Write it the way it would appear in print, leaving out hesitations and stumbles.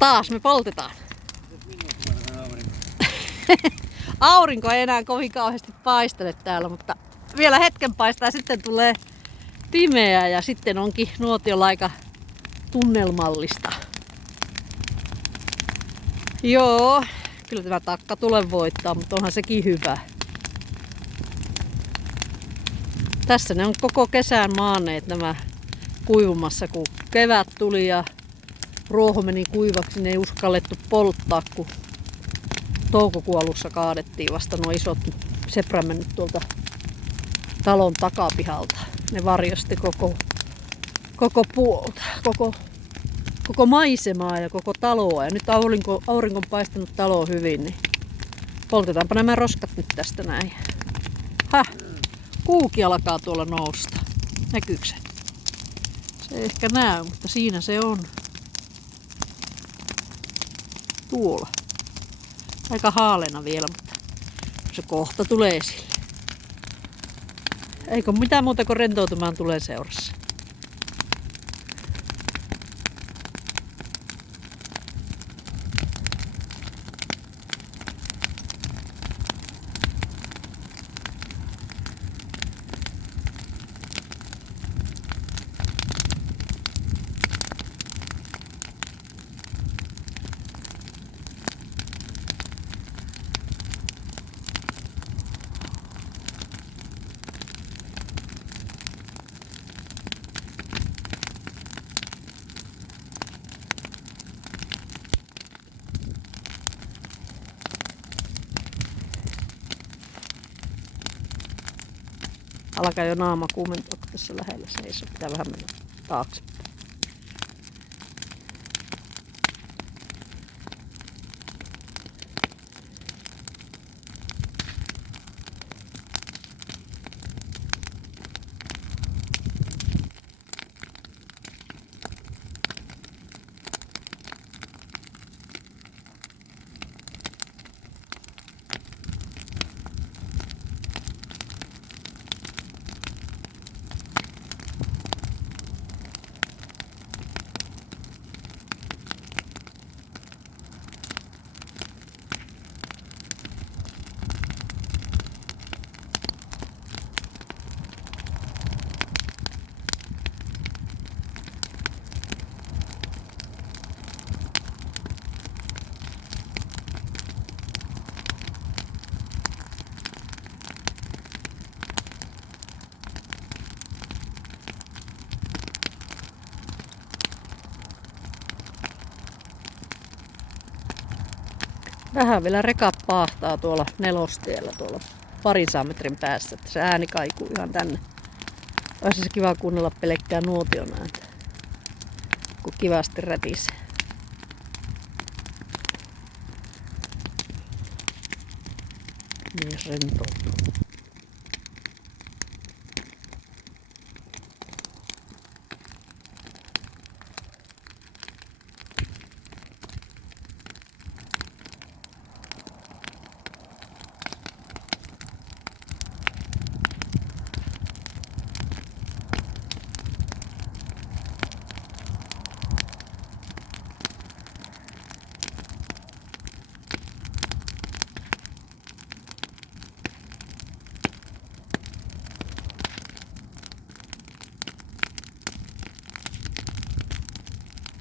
Taas me poltetaan. Aurinko ei enää kovin kauheasti paistele täällä, mutta vielä hetken paistaa ja sitten tulee pimeää ja sitten onkin nuotiolla aika tunnelmallista. Joo, kyllä tämä takka tulee voittaa, mutta onhan sekin hyvä. Tässä ne on koko kesän maaneet nämä kuivumassa, kun kevät tuli ja ruoho meni kuivaksi, ne ei uskallettu polttaa, kun toukokuun alussa kaadettiin vasta nuo isot seprämennut tuolta talon takapihalta. Ne varjosti koko puolta, koko maisemaa ja koko taloa. Ja nyt aurinko on paistanut taloa hyvin, niin poltetaanpa nämä roskat nyt tästä näin. Kuuki alkaa tuolla nousta. Näkyykö se? Se ei ehkä näy, mutta siinä se on. Tuolla. Aika haaleena vielä, mutta se kohta tulee esille. Eikö mitään muuta kuin rentoutumaan tulee seurassa. Alkaa jo naama kuumentua, kun tässä lähellä seisoo. Pitää vähän mennä taakse. Vähän vielä rekat paahtaa tuolla Nelostiellä tuolla 200 metrin päässä, että se ääni kaikuu ihan tänne. Olisi se kiva kuunnella pelkkää nuotion ääntä, kun kivasti rätisee. Mies rentoutuu.